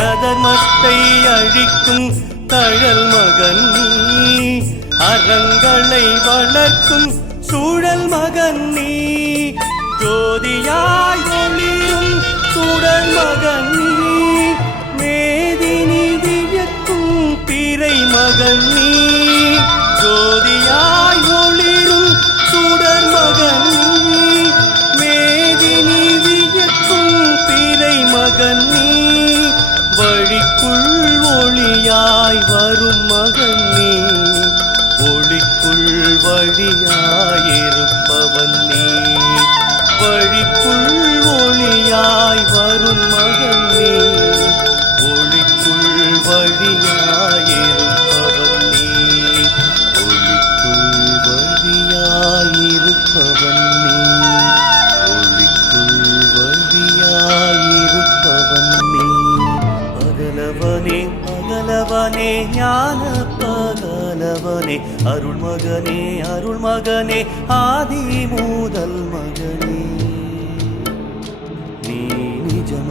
அதர்மத்தை அழிக்கும் தழல் மகன் நீ, அறங்களை வளர்க்கும் சூழல் மகன் நீ, ஜோதியாய் ஒளிரும் சூழல் மகன் நீ, மேதினி வியக்கும் பிறை மகன் நீ, ஜோதியாய் ஒளிரும் சூழல் மகன் நீ, மேதினி வியக்கும் பிறை மகன் நீ, வழிக்குள் ஒளியாய் வரும் மகன் நீ, ஒளிக்குள் வழியாயிருப்பவன் நீ, வழிக்குள் ஒளியாய் வரும் மகன் நீ, ஒளிக்குள் வழியாயிருப்பவன் நீ, ஒளிக்குள் வழியாயிருப்பவன் நீ, ஒளிக்குள் வழியாயிருப்பவன் நீ. பகலவனே பகலவனே ஞான பகலவனே, அருள்மகனே அருள்மகனே ஆதி முதல் மகனே, நீ நிஜம